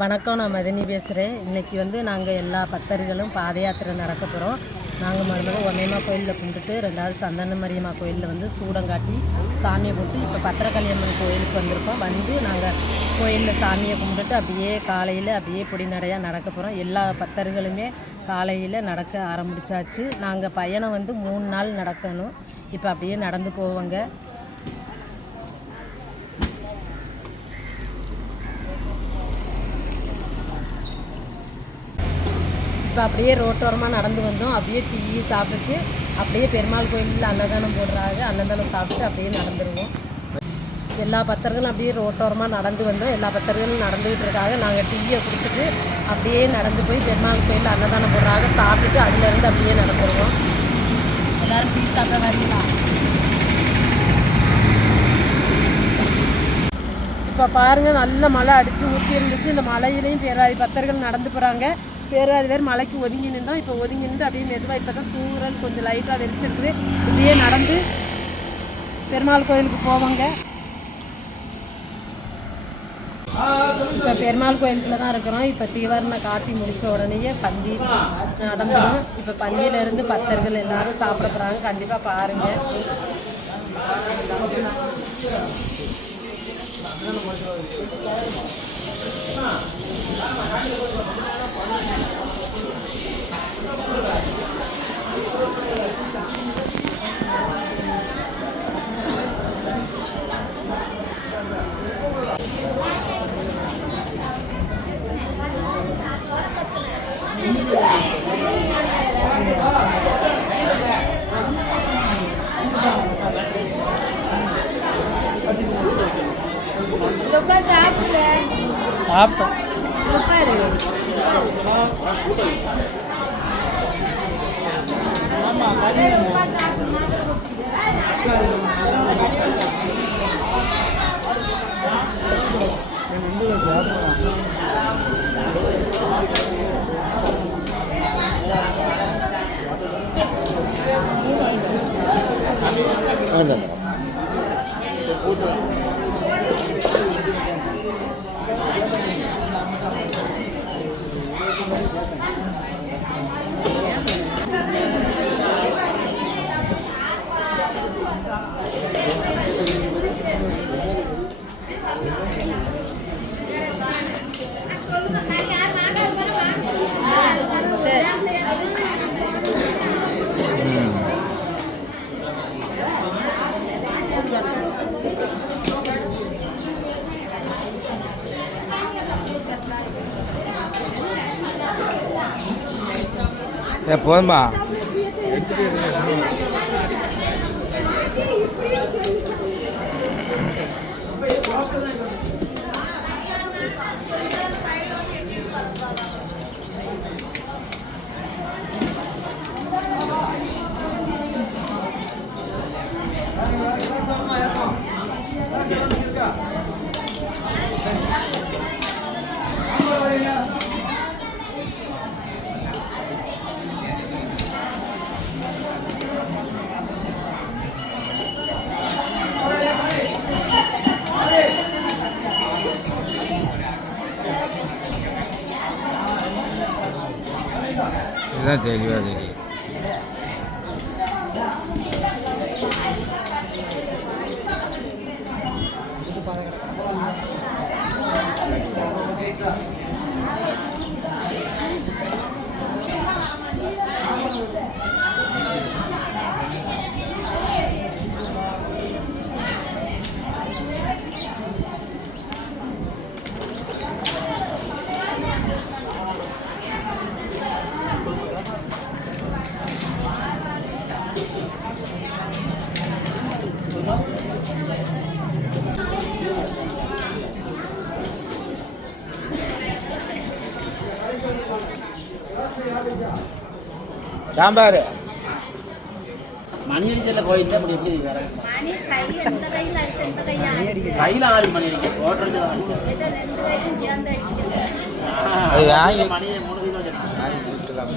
வணக்கம், நான் மதினி பேசுகிறேன். இன்றைக்கி நாங்கள் எல்லா பக்தர்களும் பாத யாத்திரை நடக்க போகிறோம். நாங்கள் மறுபடியும் ஒன்னையம்மா கோயிலில் கும்பிட்டுட்டு, ரெண்டாவது சந்தன மரியம்மா கோயிலில் சூடங்காட்டி சாமியை கும்பிட்டு இப்போ பத்திரகாளியம்மன் கோயிலுக்கு வந்திருக்கோம். நாங்கள் கோயிலில் சாமியை கும்பிட்டுட்டு அப்படியே காலையில் அப்படியே பொடிநடையாக நடக்க போகிறோம். எல்லா பக்தர்களுமே காலையில் நடக்க ஆரம்பிச்சாச்சு. நாங்கள் பயணம் 3 நாள் நடக்கணும். இப்போ அப்படியே நடந்து போவோங்க. இப்போ அப்படியே ரோட்டோரமாக நடந்து வந்தோம். அப்படியே டீ சாப்பிட்டுட்டு அப்படியே பெருமாள் கோயிலில் அன்னதானம் போடுறாங்க. அன்னதானம் சாப்பிட்டு அப்படியே நடந்துருவோம். எல்லா பக்தர்களும் அப்படியே ரோட்டோரமாக நடந்து வந்தோம். எல்லா பக்தர்களும் நடந்துக்கிட்டு இருக்காங்க. நாங்கள் டீயை குடிச்சிட்டு அப்படியே நடந்து போய் பெருமாள் கோயிலில் அன்னதானம் போடுறாங்க. சாப்பிட்டுட்டு அதுலேருந்து அப்படியே நடந்துருவோம். எல்லோரும் டீ சாப்பிட வரீங்களா? இப்போ பாருங்கள், நல்ல மழை அடித்து ஊற்றி இருந்துச்சு. இந்த மழையிலையும் பேராதி பக்தர்கள் நடந்து போகிறாங்க. பேராதி பேர் மலைக்கு ஒதுங்கி நின்றோம். இப்போ ஒதுங்கி நின்று அப்படியே மெதுவாக இப்போ தான் தூங்குறல் கொஞ்சம் லைட்டாக வெறிச்சிருக்குது. இப்படியே நடந்து பெருமாள் கோயிலுக்கு போவாங்க. இப்போ பெருமாள் கோயிலுக்குள்ள தான் இருக்கிறோம். இப்போ தீவரணை காட்டி முடித்த உடனேயே பந்தி நடந்துடும். இப்போ பந்தியிலேருந்து பக்தர்கள் எல்லோரும் சாப்பிட போகிறாங்க. கண்டிப்பாக பாருங்கள். போதுமா? இதுதான் தெளிவாக தெரியும். சாம்பார் மணி அடிச்சல கோயில் அப்படி எப்படி கையில் ஆறு மணி அடிக்கும் ஓட்டுறது மணியை 3 கிலோ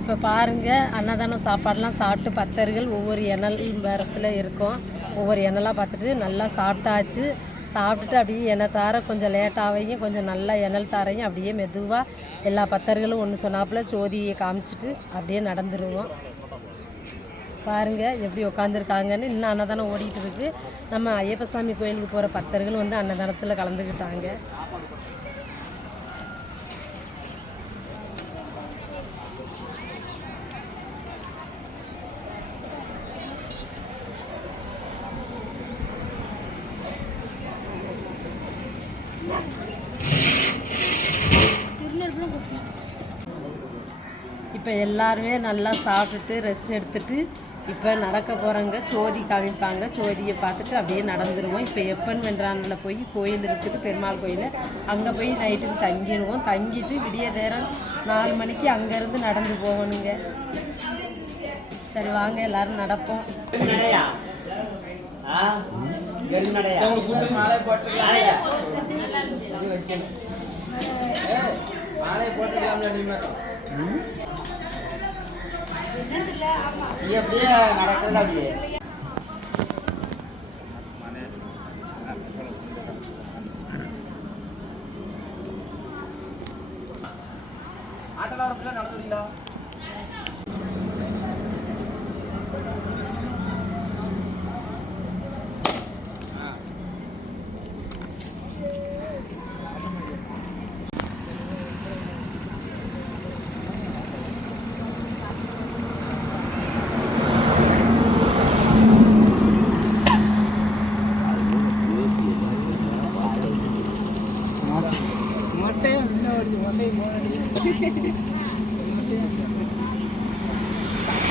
இப்போ பாருங்கள், அன்னதானம் சாப்பாடெலாம் சாப்பிட்டு பக்தர்கள் ஒவ்வொரு இணல் மரத்தில் இருக்கும். ஒவ்வொரு இணலாக பார்த்துட்டு நல்லா சாப்பிட்டாச்சு. சாப்பிட்டுட்டு அப்படியே எண்ணெய் தார கொஞ்சம் லேட்டாகையும் கொஞ்சம் நல்லா எண்ணெய் தாரையும் அப்படியே மெதுவாக எல்லா பக்தர்களும் ஒன்று சொன்னாப்புல ஜோதியை காமிச்சிட்டு அப்படியே நடந்துருவோம். பாருங்கள் எப்படி உட்காந்துருக்காங்கன்னு. இன்னும் அன்னதானம் ஓடிக்கிட்டு இருக்குது. நம்ம ஐயப்பசாமி கோயிலுக்கு போகிற பக்தர்கள் வந்து அன்னதானத்தில் கலந்துக்கிட்டாங்க. இப்போ எல்லாருமே நல்லா சாப்பிட்டுட்டு ரெஸ்ட் எடுத்துகிட்டு இப்போ நடக்க போகிறவங்க ஜோதி காமிப்பாங்க. ஜோதியை பார்த்துட்டு அப்படியே நடந்துருவோம். இப்போ எப்பன் வென்றானில் போய் கோயில் இருக்குது, பெருமாள் கோயில். அங்கே போய் நைட்டுக்கு தங்கிடுவோம். தங்கிட்டு விடிய நேரம் 4 மணிக்கு அங்கேருந்து நடந்து போகணுங்க. சரி வாங்க எல்லாரும் நடப்போம். அப்படியே நடக்கிறது அப்படியே ஆட்டலாம் நடந்துருக்கீங்களா?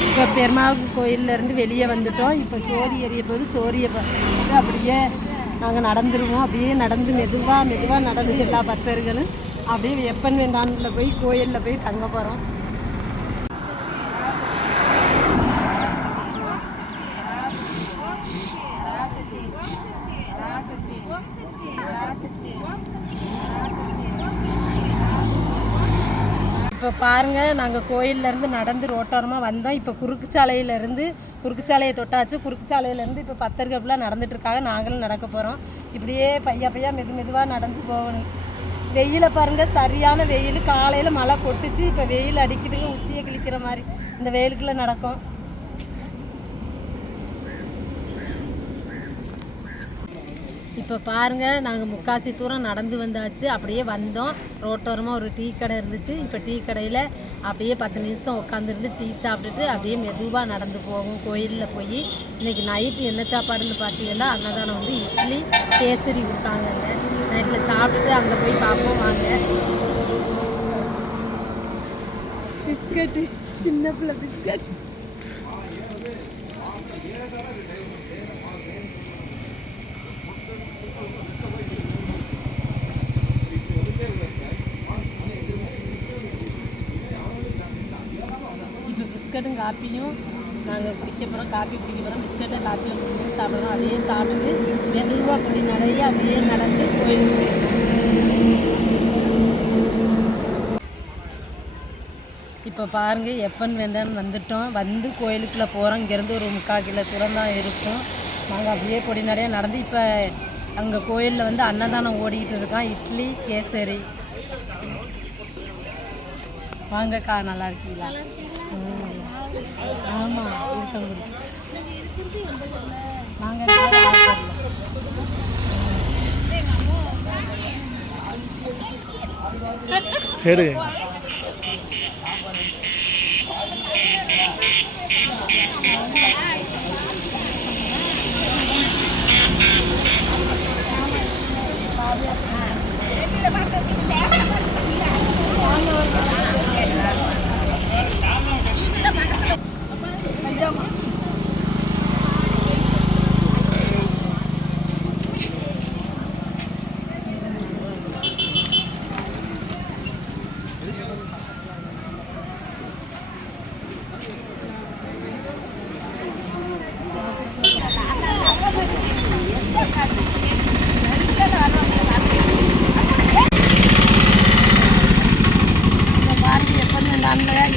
இப்போ பெருமாள் கோயிலேருந்து வெளியே வந்துட்டோம். இப்போ ஜோதி எறிய போது ஜோதியை பார்த்து அப்படியே நாங்கள் நடந்துருவோம். அப்படியே நடந்து மெதுவாக நடந்து எல்லா பக்தர்களும் அப்படியே எப்பன் வேண்டானில் போய் கோயிலில் போய் தங்க போகிறோம். இப்போ பாருங்கள், நாங்கள் கோயிலேருந்து நடந்து ரோட்டோரமாக வந்தோம். இப்போ குறுக்குச்சாலையை தொட்டாச்சு. குறுக்குச்சாலையிலேருந்து இப்போ பக்தர்கள் ஃபுல்லாக நடந்துட்டுருக்காங்க. நாங்களும் நடக்க போகிறோம். இப்படியே பையா மெதுவாக நடந்து போகணும். வெயிலை பாருங்கள், சரியான வெயில். காலையில் மழை கொட்டுச்சு, இப்போ வெயில் அடிக்குதுங்க. உச்சியை கிழிக்கிற மாதிரி இந்த வெயிலுக்குள்ளே நடக்கும். இப்போ பாருங்கள், நாங்கள் முக்காசி தூரம் நடந்து வந்தாச்சு. அப்படியே வந்தோம். ரோட்டோரமாக ஒரு டீ கடை இருந்துச்சு. இப்போ டீ கடையில் அப்படியே 10 நிமிஷம் உட்காந்துருந்து டீ சாப்பிட்டுட்டு அப்படியே மெதுவாக நடந்து போகும் கோயிலில் போய். இன்றைக்கி நைட்டு என்ன சாப்பாடுன்னு பார்த்தீங்கன்னா அன்னதானம் வந்து இட்லி கேசரி கொடுத்தாங்கங்க. நைட்டில் சாப்பிட்டுட்டு அங்கே போய் பார்ப்போம் வாங்க. பிஸ்கட்டு, சின்ன பிள்ளை பிஸ்கட். இப்போ பிஸ்கட்டும் காப்பியும் நாங்கள் குடிக்க போகிறோம். காப்பி குடிக்க போகிறோம். பிஸ்கட்டை காப்பியில் குடிச்சு சாப்பிட்றோம். அப்படியே சாப்பிட்டு மெதுவாக அப்படி நிறைய அப்படியே நடந்து கோயிலுக்கு இப்போ பாருங்கள், எப்பன் வேண்டான்னு வந்துட்டோம். வந்து கோயிலுக்குள்ளே போகிறோம். இங்கேருந்து ஒரு 3/4 கிலோ தூரம் தான் இருக்கும். நாங்கள் அப்படியே பொடி நிறையா நடந்து இப்போ அங்கே கோயிலில் வந்து அன்னதானம் ஓடிக்கிட்டு இருக்கோம். இட்லி கேசரி. வாங்கக்கா, நல்லா இருக்கீங்களா? ஆமாம் இருக்கங்க. நாங்கள் சரி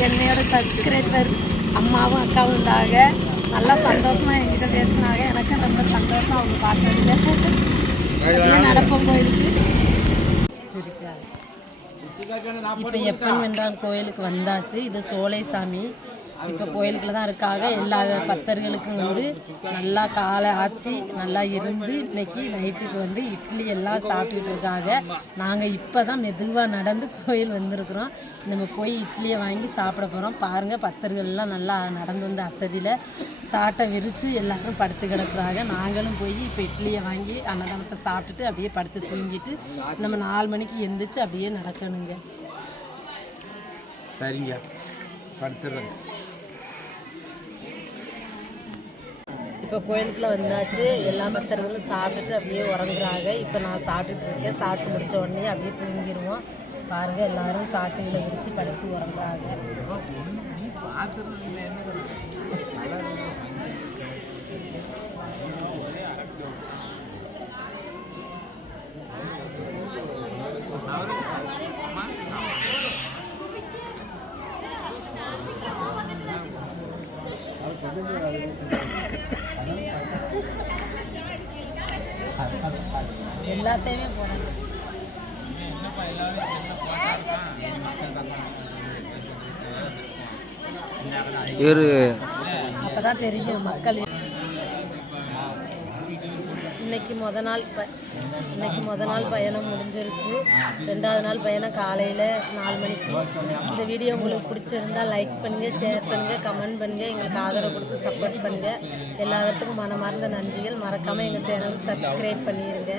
என்னையோட சப்ஸ்கிரைபர் அம்மாவும் அக்காவும் இருந்தாங்க. நல்லா சந்தோஷமாக என்கிட்ட பேசினாங்க. எனக்கும் ரொம்ப சந்தோஷம் அவங்க பார்த்ததுல. நடப்போம் கோயிலுக்கு. இப்போ எப்பன் வென்றால் கோயிலுக்கு வந்தாச்சு. இது சோலைசாமி. இப்போ கோயிலுக்குள்ள தான் இருக்காங்க. எல்லா பக்தர்களுக்கும் வந்து நல்லா காலை ஆற்றி நல்லா இருந்து இன்னைக்கு நைட்டுக்கு வந்து இட்லி எல்லாம் சாப்பிட்டுக்கிட்டு இருக்காங்க. நாங்கள் இப்போ தான் மெதுவாக நடந்து கோயில் வந்திருக்கிறோம். நம்ம போய் இட்லியை வாங்கி சாப்பிட போகிறோம். பாருங்கள், பக்தர்கள்லாம் நல்லா நடந்து வந்து அசதியில் தாட்டை விரித்து எல்லாரும் படுத்து கிடக்குறாங்க. நாங்களும் போய் இப்போ இட்லியை வாங்கி அன்னதானத்தை சாப்பிட்டுட்டு அப்படியே படுத்து தூங்கிட்டு நம்ம 4 மணிக்கு எந்திரிச்சு அப்படியே நடக்கணுங்க. சரிங்க, படுத்துறேன். இப்போ கோயிலுக்குள்ளே வந்தாச்சு. எல்லா பக்தர்களும் சாப்பிட்டுட்டு அப்படியே உறங்குறாங்க. இப்போ நான் சாப்பிட்டுட்டு இருக்கேன். சாப்பிட்டு முடித்த உடனே அப்படியே தூங்கிடுவோம். பாருங்கள், எல்லாரும் தாட்டுகளை விரித்து படுத்து உறங்குறாங்க. எல்லாத்தையுமே போடணும். அப்பதான் தெரியும் மக்கள். இன்னைக்கு முத நாள் பயணம் முடிஞ்சிருச்சு. 2வது நாள் பயணம் காலையில் 4 மணிக்கு. இந்த வீடியோ உங்களுக்கு பிடிச்சிருந்தா லைக் பண்ணுங்கள், ஷேர் பண்ணுங்கள், கமெண்ட் பண்ணுங்கள், எங்களுக்கு ஆதரவு கொடுத்து சப்போர்ட் பண்ணுங்கள். எல்லாத்துக்கும் மனமார்ந்த நன்றிகள். மறக்காமல் எங்கள் சேனல் சப்ஸ்கிரைப் பண்ணிடுங்க.